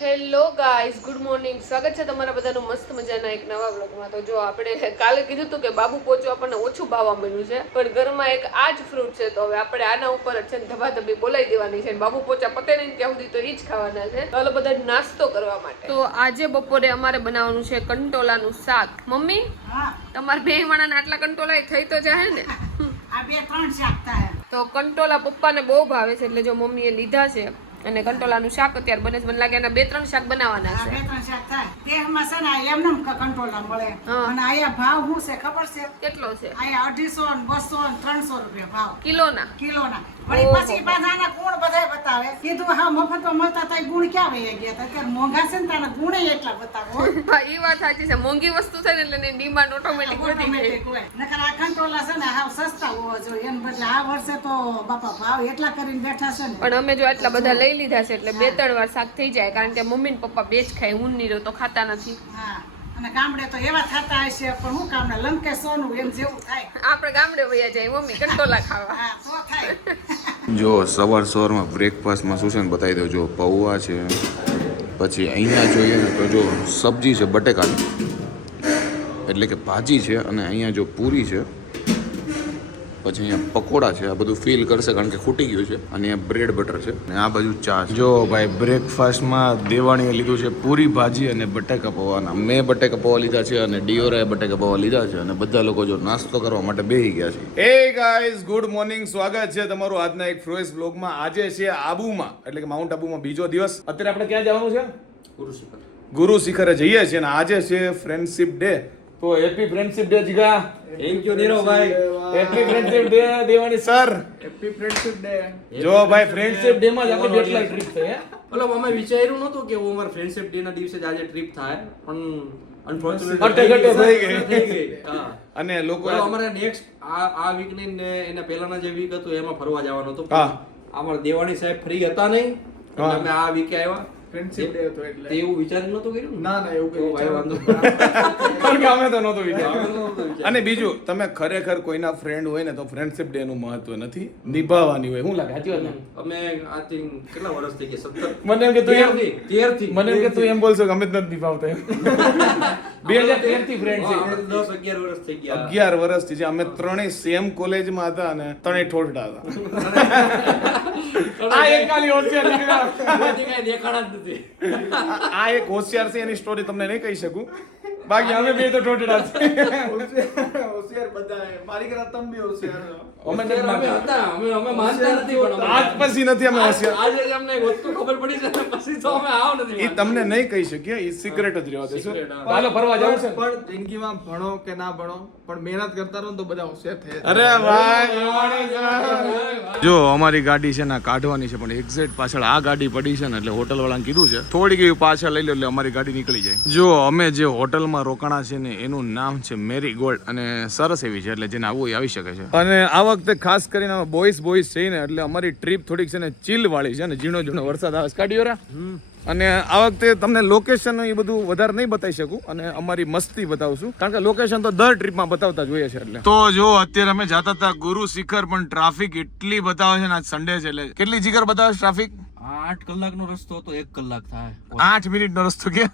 Hello guys, good morning. સ્વાગત છે તમારા બધાનું મસ્ત મજાના એક નવા વ્લોગમાં. તો જો આપણે કાલે કીધું હતું કે બાબુ પોચું આપણને ઓછું ભાવવા મળ્યું છે, પણ ઘરમાં એક આ જ ફ્રૂટ છે, તો હવે આપણે આના ઉપર જ છે ને ધબાધબી બોલાવી દેવાની છે. બાબુ પોચા પતે નહીં ત્યાં સુધી તો એ જ ખાવાના છે. તો હાલો બધા નાસ્તો કરવા માટે. તો આજે બપોરે અમારે બનાવવાનું છે કંટોલાનું શાક. મમ્મી, તમારે બે માણાના આટલા કંટોલા થઈ તો જાય ને? આ બે ત્રણ શાક થાય. તો કંટોલા પપ્પાને બહુ ભાવે છે, એટલે જો મમ્મીએ લીધા છે. અને કંટોલાનું શાક અત્યારે બને છે. મને લાગે એના 2-3 શાક બનાવવાના છે. 2-3 શાક થાય. દેહમાં છે ને એમને કંટોલા મળે. અને આયા ભાવ શું છે ખબર છે? કેટલો છે? આયા 150, 200, 300 રૂપિયા ભાવ કિલોના. વળી પછી પાછાના ગુણ બધાય બતાવે. કીધું હા મફતમાં મળતા હતા, ગુણ ક્યાં વહી ગયા હતા? અત્યારે મોંઘા છે ને તાના ગુણે એટલા બતાવો. હા, એ વાત સાચી છે. મોંઘી વસ્તુ છે ને એટલે એની ડિમાન્ડ ઓટોમેટિક વધી જાય. નકર આ કંટોલા છે ને હાવ સસ્તા હોવા જોઈએ. એને બદલે આ વર્ષે તો બાપા ભાવ એટલા કરીને બેઠા છે ને. પણ અમે જો આટલા બધા લઈ લીધા છે એટલે 2-3 વાર શાક થઈ જાય, કારણ કે મમ્મી ને પપ્પા બે જ ખાય, હું નહીં રહ્યો તો ખાતા નથી. હા, અને ગામડે તો એવા થતા હશે, પણ હું કામને લંકે સોનું એમ જેવું થાય. આપણે ગામડે વયા જાય મમ્મી કંટોલા ખાવા. હા, તો થાય. જો સવારમાં બ્રેકફાસ્ટમાં શું છે ને બતાવી દઉં. જો પૌવા છે, પછી અહીંયા જોઈએ ને તો જો સબ્જી છે બટેકાની, એટલે કે ભાજી છે, અને અહીંયા જો પૂરી છે, પછી અહીંયા પકોડા છે. આ બધું ફીલ કરશે કારણ કે ખૂટી ગયું છે. અને અહીંયા બ્રેડ બટર છે, અને આ બાજુ ચા છે. જો ભાઈ બ્રેકફાસ્ટમાં દેવાણીએ લીધું છે પૂરી ભાજી અને બટેકા પૌવાના. મેં બટેકા પૌવા લીધા છે અને ડિયોરાએ બટેકા પૌવા લીધા છે, અને બધા લોકો જો નાસ્તો કરવા માટે બેસી ગયા છે. Hey guys, good morning. સ્વાગત છે તમારું આજના એક ફ્રેશ બ્લોગમાં. આજે છે આબુમાં, એટલે કે માઉન્ટ આબુમાં બીજો દિવસ. અત્યારે આપણે ક્યાં જવાનું છે? ગુરુ શિખરે જઈએ છીએ, અને આજે છે ફ્રેન્ડશિપ ડે. તો happy friendship day Jiga. Thank you નીરવભાઈ. Happy friendship day Devani sir. Happy friendship day. જો ભાઈ ફ્રેન્ડશિપ ડે માં જ આપણી કેટલા ટ્રીપ થઈ હે. મતલબ અમે વિચાર્યું નહોતું કે હું અમારા ફ્રેન્ડશિપ ડે ના દિવસે જ આજે ટ્રીપ થાય, પણ અનફોર્ચ્યુનેટલી અટેકટો થઈ ગઈ. હા. અને લોકો અમારે નેક્સ્ટ આ વીક ને એના પહેલાના જે વીક હતું એમાં ફરવા જવાનું હતું. હા. અમારા દેવાણી સાહેબ ફ્રી હતા નહીં, હા. અમે આ વીકે આવ્યા. ફ્રેન્ડશિપ ડે હતો એટલે એવું વિચારી નહોતું કર્યું ને? ના એવું કઈ ભાઈ વાંધો કારણ કે અમે તો નહોતું વિચાર્યું. નહીં. અને બીજું, તમે ખરેખર કોઈના ફ્રેન્ડ હોય ને તો ફ્રેન્ડશિપ ડે નું મહત્વ નથી, નિભાવવાની હોય. શું લાગે? સાચી વાત ને? અમે આ થિંગ કેટલા વર્ષ થઈ ગયા? 17. મને એમ કે તું એમ 13 થી. મને એમ કે તું એમ બોલશો કે અમે જ નથી નિભાવતા એમ. 2013 થી ફ્રેન્ડ છે. 10-11 વર્ષ થઈ ગયા. 11 વર્ષથી છે. અમે ત્રણેય સેમ કોલેજમાં હતા અને ત્રણેય ઠોઠડા હતા. આ એક ખાલી હોશિયાર નીકળ્યા. કઈ દેખાડા જ નથી. આ એક હોશિયાર છે, એની સ્ટોરી તમને નહીં કહી શકું. બાકી અમે બે તો ઠોઠડા છે. હોશિયાર બધા મારી કરતા તમે બી હોશિયાર છો. અમે નથી અમે માનતા. હતા, અમે માનતા નથી, પણ આજ પછી નથી અમે હોશિયાર. આજે જ અમને એક વસ્તુ ખબર પડી છે, પછી તો અમે આવ નથી એ તમને નહીં કહી શકીએ, એ સિક્રેટ જ રહેવા દેશું. Secret, હા. હાલો ફરવા જાવ છે. પણ જિંદગીમાં ભણો કે ના ભણો, પણ મહેનત કરતા રહો ને તો બધા હોશિયાર થઈ જાય. અરે ભાઈ, જો અમારી ગાડી છે ને કાઢવાની છે, પણ એક્ઝેક્ટ પાછળ આ ગાડી પડી છે ને, એટલે હોટલ વાળાને કીધું છે થોડી ગઈ પાછળ લઈ લો એટલે અમારી ગાડી નીકળી જાય. જો અમે જે હોટલમાં રોકાણા છે ને એનું નામ છે મેરી ગોલ્ડ, અને સરસ એવી છે, એટલે જેને આવવું એ આવી શકે છે. અને આ વખતે ખાસ કરીને બોયઝ છે ને, એટલે અમારી ટ્રીપ થોડીક છે ને ચીલ વાળી છે ને, ઝીણો ઝીણો વરસાદ આવે છે કાઢ્યો રા. અને આ વખતે તમને લોકેશન એ બધું વધારે નહીં બતાવી શકું, અને અમારી મસ્તી બતાવશું, કારણ કે લોકેશન તો દર ટ્રીપમાં બતાવતા જોઈએ છે. એટલે તો જો અત્યારે અમે જતા હતા ગુરુ શિખર, પણ ટ્રાફિક એટલી બતાવે છે ને, આજ સન્ડે છે એટલે કેટલી જીગર બતાવે છે ટ્રાફિક? 8 કલાકનો રસ્તો હતો, 1 કલાક થાય. 8 મિનિટનો રસ્તો કે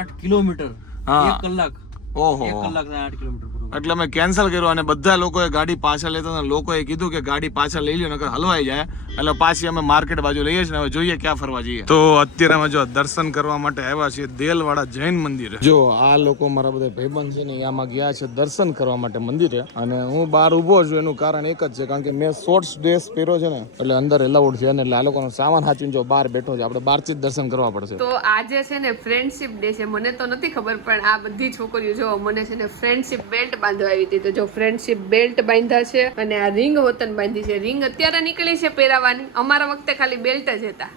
8 કિલોમીટર, હા. 1 કલાક. ઓહો. 1 કલાક થાય 8 કિલોમીટર. એટલે અમે કેન્સલ કર્યું, અને બધા લોકોએ ગાડી પાછળ લેતા હતા. લોકોએ કીધું કે ગાડી પાછળ લઈ લ્યો નકર હલવાઈ જાય, એટલે પાછી અમે માર્કેટ બાજુ લઈએ છીએ. હવે જોઈએ ક્યાં ફરવા જઈએ. તો અત્યારે અમે જો દર્શન કરવા માટે આવ્યા છીએ દેલવાડા જૈન મંદિરે. જો આ લોકો મારા બધા ભાઈબંધ છે ને, આમાં ગયા છે દર્શન કરવા માટે મંદિરે, અને હું બહાર ઊભો છું. એનું કારણ એક જ છે, કારણ કે મેં શોર્ટ્સ ડ્રેસ પહેર્યો છે ને, એટલે અંદર એલાઉડ છે, અને એટલે આ લોકોનો સામાન હાચીને જો બહાર બેઠો છે. આપણે બહારથી જ દર્શન કરવા પડશે. તો આજે છે ને ફ્રેન્ડશિપ ડે છે. મને તો નથી ખબર, પણ આ બધી છોકરીઓ જો મને છે ને ફ્રેન્ડશિપ બેલ્ટ બાંધવા આવી હતી. તો જો ફ્રેન્ડશિપ બેલ્ટ બાંધ્યા છે, અને આ રિંગ વતન બાંધી છે. રિંગ અત્યારે નીકળી છે પહેરાવાની, અમારા વખતે ખાલી બેલ્ટ જ હતા.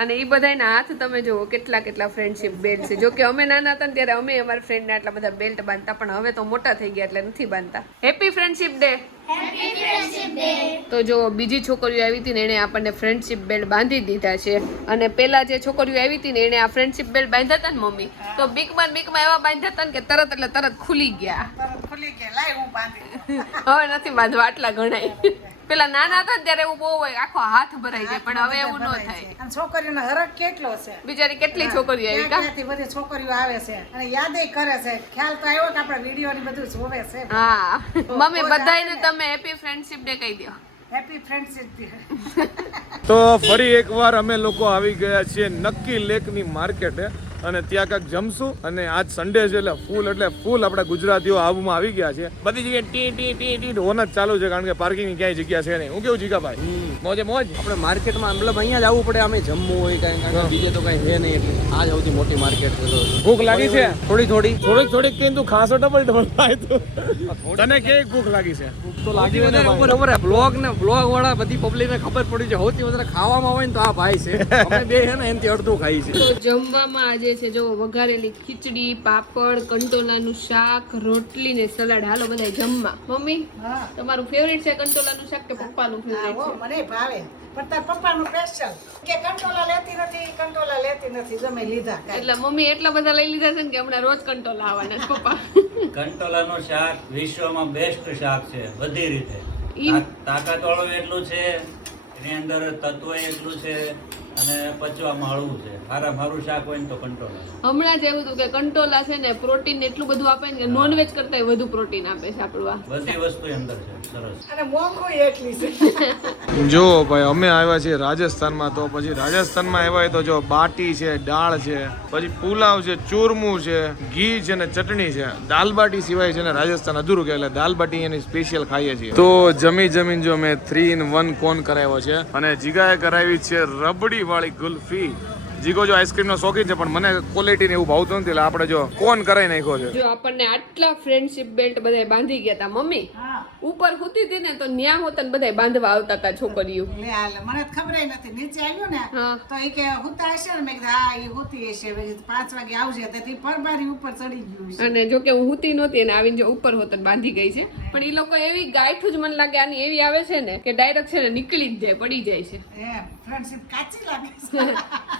અને એ બધાના હાથ તમે જુઓ કેટલા ફ્રેન્ડશિપ બેલ્ટ છે. જો કે અમે નાના હતા ને ત્યારે અમે અમારા ફ્રેન્ડના આટલા બધા બેલ્ટ બાંધતા, પણ હવે તો મોટા થઈ ગયા એટલે નથી બાંધતા. Happy friendship day. તો જો બીજી છોકરીઓ આવી હતી ને, એને આપણને ફ્રેન્ડશિપ બેલ્ટ બાંધી દીધા છે. અને પેલા જે છોકરીઓ આવી હતી ને, એને આ ફ્રેન્ડશિપ બેલ્ટ બાંધ્યા હતા ને મમ્મી, તો બીકમાં એવા બાંધ્યા હતા ને કે તરત ખુલી ગયા. ખુલી ગયા. લાય હું બાંધી. હવે નથી બાંધવા, આટલા ગણાય. પેલા નાના હતા ને ત્યારે એવું બહુ હોય, આખો હાથ ભરાઈ જાય, પણ હવે એવું ન થાય. અને છોકરીઓનો હરખ કેટલો છે, બિચારી કેટલી છોકરીઓ આવી કા. ક્યાંથી બધી છોકરીઓ આવે છે અને યાદેય કરે છે. ખ્યાલ તો આવ્યો કે આપણે વિડીયો ની બધું જોવે છે. હા મમ્મી બધાયને તમે હેપી ફ્રેન્ડશિપ ડે કહી દો. Happy friendship. તો ફરી એકવાર અમે લોકો આવી ગયા છીએ નક્કી લેકની માર્કેટે અને ત્યાં કાંઈક જમશું. અને આજ સન્ડે છે એટલે ફૂલ આપણા ગુજરાતીઓ આબુમાં આવી ગયા છે. બધી જગ્યાએ ટી ટી ટી ટી હોન જ ચાલુ છે, કારણ કે પાર્કિંગની ક્યાંય જગ્યા છે નહીં. હું કેવું જીગાભાઈ, મોજે મોજ. આપણે માર્કેટમાં મતલબ અહીંયા જ આવવું પડે, અમે જમવું હોય કાંઈ, બીજે તો કાંઈ છે નહીં. એટલે આ જ સૌથી મોટી માર્કેટ છે. ભૂખ લાગી છે? થોડી કઈ તું ખાસો ડબલ થાય તો તને કેવી ભૂખ લાગી છે? તો લાગી વધારે બ્લોગ વાળા બધી પબ્લિક ને ખબર પડી છે સૌથી વધારે ખાવામાં હોય ને તો આ ભાઈ છે. અમે બે છે ને એનાથી અડધું ખાઈ છે. તો જમવામાં આજે છે જો વઘારેલી ખીચડી, પાપડ, કંટોલાનું શાક, રોટલી ને સલાડ. હાલો બધા જમવા. મમ્મી હા તમારું ફેવરિટ છે કંટોલાનું શાક કે પપ્પાનું ફેવરિટ આવો છે? મને ભાવે, પણ તાર પપ્પાનું સ્પેશિયલ કે કંટોલા લેતી નથી તમે લીધા કાંઈ. એટલે મમ્મી એટલા બધા લઈ લીધા છે ને કે હમણાં રોજ કંટોલા આવવાના છે પપ્પા. કંટોલાનું શાક વિશ્વમાં બેસ્ટ શાક છે બધી રીતે. ઈ- તાકાતવાળું એટલું છે, એની અંદર તત્વ એટલું છે અને પચવામાં હળવું છે. સારું શાક હોય ને તો કંટોલા. હમણાં જ એવું હતું કે કંટોલા છે ને પ્રોટીન એટલું બધું આપે ને કે નોનવેજ કરતા વધુ પ્રોટીન આપે છે આપણું આ. બધી વસ્તુ અંદર છે. સરસ. અને મોંઘું એટલી છે. જો ભાઈ અમે આવ્યા છીએ રાજસ્થાનમાં, તો પછી રાજસ્થાનમાં આવ્યા હોય તો જો બાટી છે, દાળ છે, પછી પુલાવ છે, ચૂરમું છે, ઘી છે ને ચટણી છે. દાલ બાટી સિવાય છે ને રાજસ્થાન અધૂરું કે, એટલે દાલ બાટી એની સ્પેશિયલ ખાઈએ છીએ. તો જમીન જો મેં 3 in 1 કોન કરાવ્યો છે અને જીગાએ કરાવી છે રબડી વાળી કુલ્ફી. જીગો જો આઈસ્ક્રીમ નો શોખીન છે, પણ મને ક્વોલિટી ને એવું ભાવતું નથી, એટલે આપણે જો કોન કરાવી નાખ્યો છે. જો આપણને આટલા ફ્રેન્ડશિપ બેલ્ટ બધા બાંધી ગયા હતા મમ્મી, હા ઉપર હુતી હતી ને તો ન્યા હોતા ને બધા બાંધવા આવતા હતા છોકરીઓ. લે હાલ મને ખબર નથી. નીચે આવ્યું ને હા. તો એ કે હુતા હશે ને, મેં કીધું હા એ હુતી હશે. 5 વાગે આવશે તેથી પરબારી ઉપર ચડી ગયું છે. અને જો કે હું હુતી નહોતી અને આવીને જો ઉપર હોત ને બાંધી ગઈ છે, પણ એ લોકો એવી ગાંઠું જ મને લાગે આની એવી આવે છે ને કે ડાયરેક્ટ છે ને નીકળી જ જાય, પડી જાય છે. ફ્રેન્ડશિપ કાચી લાગે છે.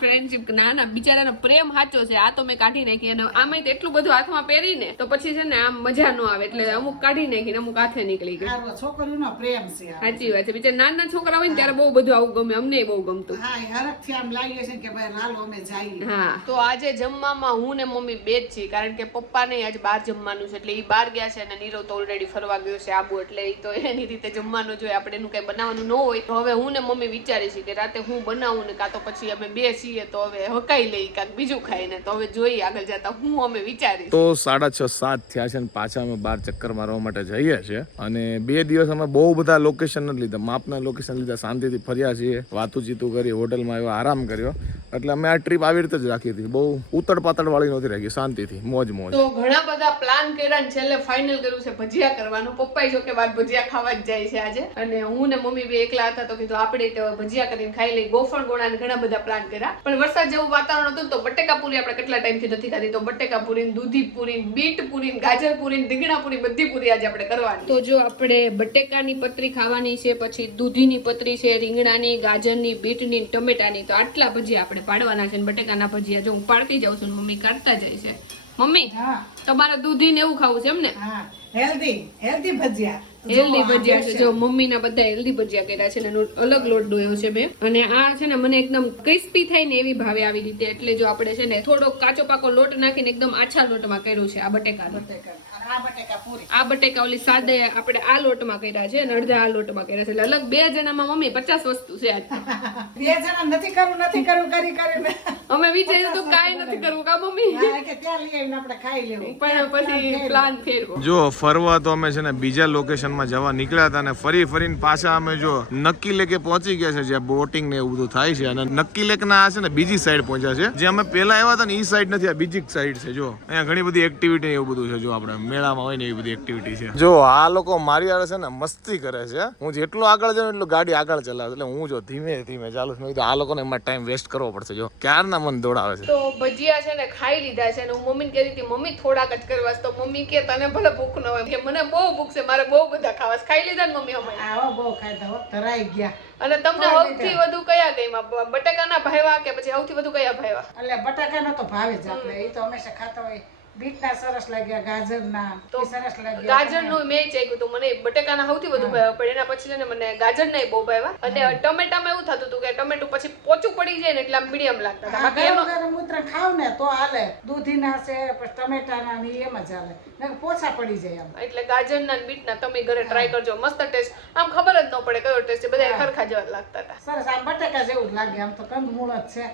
ફ્રેન્ડશિપ ના ના બિચારાનો પ્રેમ સાચો છે. આ તો મેં કાઢી નાખી અને આમાં એટલું બધું હાથમાં પહેરીને તો પછી છે ને આમ મજા ન આવે, એટલે અમુક કાઢી નાખીને અમુક હાથે નીકળી ગઈ. આ છોકરીઓનો પ્રેમ છે આ. સાચી વાત છે. બિચારા નાના છોકરા હોય ને ત્યારે બહુ બધું આવું ગમે, અમને બહુ ગમતું. હા એ હરખથી આમ લાગ્યું છે કે ભાઈ હાલો અમે જઈએ. હા તો આજે જમવામાં હું ને મમ્મી બે જ છીએ, કારણ કે પપ્પા ને આજ બહાર જમવાનું છે, એટલે એ બહાર ગયા છે અને નીરવ તો ઓલરેડી ફરવા ગયો છે આબુ, એટલે એ તો એની રીતે જમવાનું જોઈએ. આપણે એનું કઈ બનાવવાનું ન હોય તો હવે હું ને મમ્મી વિચારી છે કે રાતે હું બનાવું ને કાં તો પછી અમે બે છીએ તો હવે હકાઈ લઈ કાંક બીજું ખાઈને, તો હવે જોઈએ આગળ જતા હું અમે વિચારીશ. તો 6:30-7 થયા છે અને પાછા અમે બહાર ચક્કર મારવા માટે જઈએ છીએ. અને 2 દિવસ અમે બહુ બધા લોકેશન નથી લીધા, માપના લોકેશન લીધા, શાંતિથી ફર્યા છીએ, વાતું ચીતું કરી, હોટલમાં આવ્યો, આરામ કર્યો. એટલે અમે આ ટ્રીપ આવી રીતે જ રાખી હતી, બહુ ઉતડ પાતળ વાળી નહોતી રાખી, શાંતિથી મોજ મોજ. તો ઘણા બધા પ્લાન કર્યા ને છેલ્લે ફાઇનલ કર્યું છે ભજીયા કરવાનું. પપ્પા જો કે બાર ભજીયા ખાવા જ જાય છે આજે, અને હું ને મમ્મી બે એકલા હતા તો કીધું આપણે તો ભજીયા કરીને ખાઈ લઈ. ગોફણ ગોળા ને ઘણા બધા પ્લાન કર્યા, પણ વરસાદ જેવું વાતાવરણ હતું તો બટેકા પૂરી આપણે કેટલા ટાઈમથી નથી ખાધી, તો બટેકા પૂરી, દૂધી પૂરી, બીટ પૂરી, ગાજર પૂરી, રીંગણા પૂરી, બધી પૂરી આજે આપણે કરવાની. તો જો આપણે બટેકાની પતરી ખાવાની છે, પછી દૂધીની પતરી છે, રીંગણાની, ગાજરની, બીટની, ટમેટાની, તો આટલા ભજીયા આપણે પાડવાના છે. બટેકાના ભજીયા જો હું પાડતી જાઉં છું, મમ્મી કાઢતા જાય છે. મમ્મી હા તમારે દૂધી ને એવું ખાવું છે એમ ને? હા હેલ્ધી ભજીયા. હેલ્ધી ભજીયા છે. જો મમ્મીના બધા હેલ્ધી ભજીયા કર્યા છે ને અલગ લોટ ડોયો છે મેં, અને આ છે ને મને એકદમ ક્રિસ્પી થાય ને એવી ભાવે આવી રીતે, એટલે જો આપણે છે ને થોડો કાચો પાકો લોટ નાખીને એકદમ આછા લોટમાં કર્યું છે આ બટેકાનો. આ બટેકા પૂરી. આ બટેકા ઓલી સાદે આપણે આ લોટમાં કર્યા છે અને અડધા આ લોટમાં કર્યા છે, એટલે અલગ 2 જણામાં મમ્મી 50 વસ્તુ છે આજ. 2 જણા નથી કરવું કરીને અમે વિચાર્યું તો કાંઈ નથી કરવું કા મમ્મી, હા કે ત્યાં લઈ આવીને આપણે ખાઈ લેવું. પણ પછી પ્લાન ફેરવો. જો ફરવા તો અમે છે ને બીજા લોકેશનમાં જવા નીકળ્યા હતા અને ફરીને પાછા અમે જો નક્કી લેકે પહોંચી ગયા છે, જ્યાં બોટિંગ ને એવું બધું થાય છે. અને નક્કી લેક ના છે ને બીજી સાઈડ પહોંચ્યા છે, જે અમે પેલા આવ્યા હતા ને એ સાઈડ નથી, આ બીજી સાઈડ છે. જો અહીંયા ઘણી બધી એક્ટિવિટી એવું બધું છે, જો આપણે મેળામાં હોય ને એવી બધી એક્ટિવિટી છે. જો આ લોકો મારી આડે છે ને મસ્તી કરે છે. હું જેટલું આગળ જાઉં એટલું ગાડી આગળ ચલાવે, એટલે હું જો ધીમે ચાલુ છું. આ લોકોને એમાં ટાઈમ વેસ્ટ કરવો પડશે, જો ક્યારના મન દોડાવે છે. તો ભજીયા છે ને ખાઈ લીધા છે, અને હું મમ્મીને કહેતી હતી મમ્મી થોડાક જ કરવા, તો મમ્મી કે તને ભલે ભૂખ ન હોય, કે મને બહુ ભૂખ છે, મારે બહુ બધા ખાવા. ખાઈ લીધા ને મમ્મી અમે? આવો બહુ ખાધા હો, ધરાઈ ગયા. અને તમને સૌથી વધુ કયા ગઈમાં, બટેકાના ભાવ્યા કે પછી સૌથી વધુ કયા ભાવ્યા? એટલે બટાકાનો તો ભાવે જ આપણે, એ તો હંમેશા ખાતા હોય બીટના સરસ લાગ્યા, ગાજરના તો એ સરસ લાગ્યા. ગાજરનું મેં ચાખ્યું તો મને બટેકાના સૌથી વધુ ભાવ્યા, પણ એના પછી છે ને મને ગાજરના બહુ ભાવ્યા. અને ટમેટામાં એવું થતું હતું કે ટમેટું પછી પોચું પડી જાય ને એટલે આમ મીડિયમ લાગતા હતા. બાકી ગરમ એનો ગરમ ઉતરા ખાવ ને તો હાલે, દૂધીના છે પછી ટમેટાના ને એમ જ હાલે, નકર પોચા પડી જાય આમ. એટલે ગાજરના અને બીટના તમે ઘરે ટ્રાય કરજો, મસ્ત ટેસ્ટ. આમ ખબર જ ન પડે કયો ટેસ્ટ છે, બધા ખરખા જેવા જ લાગતા હતા. સરસ આમ બટેકા જેવું જ લાગે, આમ તો કંદમૂળ જ છે.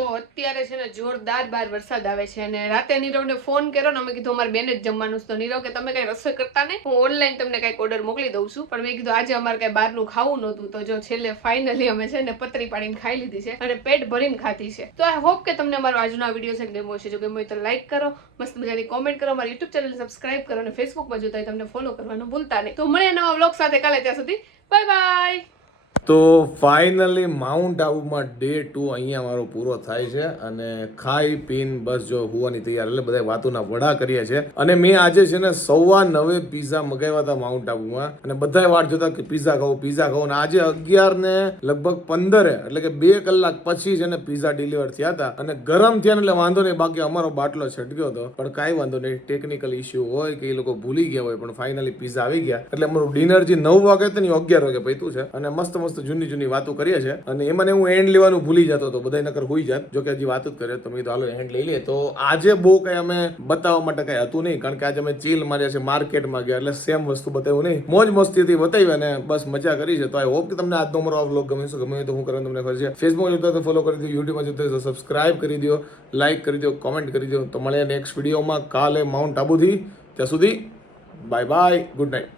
તો અત્યારે છે ને જોરદાર બહાર વરસાદ આવે છે અને રાતે નીરવને ફોન કર્યો ને અમે કીધું અમારે બેન જ જમવાનું છે. તો નીરવ કે તમે કઈ રસોઈ કરતા નહીં, હું ઓનલાઈન તમને કઈક ઓર્ડર મોકલી દઉં છું. પણ મેં કીધું આજે અમારે કઈ બહારનું ખાવું નહોતું, તો જો છેલ્લે ફાઇનલી અમે છે ને પતરી પાડીને ખાઈ લીધી છે અને પેટ ભરીને ખાધી છે. તો આઈ હોપ કે તમને અમારો આજનો આ વિડીયો છે ગમ્યો છે. જો ગમ્યો હોય તો લાઈક કરો, મસ્ત મજાની કોમેન્ટ કરો, અમારી યુટ્યુબ ચેનલ સબસ્ક્રાઇબ કરો અને ફેસબુકમાં જોતા હોય તમને ફોલો કરવાનું ભૂલતા નહીં. તો મળીએ નવા વ્લોગ સાથે કાલે, ત્યાં સુધી બાય બાય. તો ફાઇનલી માઉન્ટ આબુમાં ડે 2 અહીંયા મારો પૂરો થાય છે અને ખાઈ પીને બસ જો હોવાની તૈયાર, એટલે બધા વાતોના વડા કરીએ છે. અને મેં આજે છે ને 9:15 પિઝા મગાવ્યા હતા માઉન્ટ આબુમાં અને બધાય વાટ જોતા કે પિઝા ખાઓ અને આજે 11 ને લગભગ 15 એટલે કે 2 કલાક પછી છે ને પિઝા ડિલિવર થયા હતા અને ગરમ થયા એટલે વાંધો નહીં, બાકી અમારો બાટલો છટક્યો હતો. પણ કાંઈ વાંધો નહીં, ટેકનિકલ ઇસ્યુ હોય કે એ લોકો ભૂલી ગયા હોય, પણ ફાઇનલી પિઝા આવી ગયા એટલે અમારું ડિનર જે 9 વાગે હતું ને 11 વાગે પૈતું છે અને મસ્ત મસ્ત જૂની વાતો કરીએ છે. અને એમાં હું એન્ડ લેવાનું ભૂલી જતો હતો, બધા નકર હોઈ જાત, જો કે હજી વાત જ કરે તો મેં કીધું હાલો એન્ડ લઈ લઈએ. તો આજે બહુ કઈ અમે બતાવવા માટે કઈ હતું નહીં, કારણ કે આજે અમે ચીલ માર્યા છે, માર્કેટમાં ગયા એટલે સેમ વસ્તુ બતાવ્યું નહીં, મોજ મસ્તીથી બતાવી અને બસ મજા કરી છે. તો આઈ હોપ કે તમને આજનો મારો આ વ્લોગ ગમે છે. ગમે તો હું કરવાનું તમને ખબર છે. ફેસબુક જોતા તો ફોલો કરી દો, યુટ્યુબમાં જોતા તો સબસ્ક્રાઇબ કરી દો, લાઈક કરી દો, કોમેન્ટ કરી દો. તો મળે નેક્સ્ટ વિડીયોમાં કાલે માઉન્ટ આબુથી. ત્યાં સુધી બાય બાય, ગુડ નાઇટ.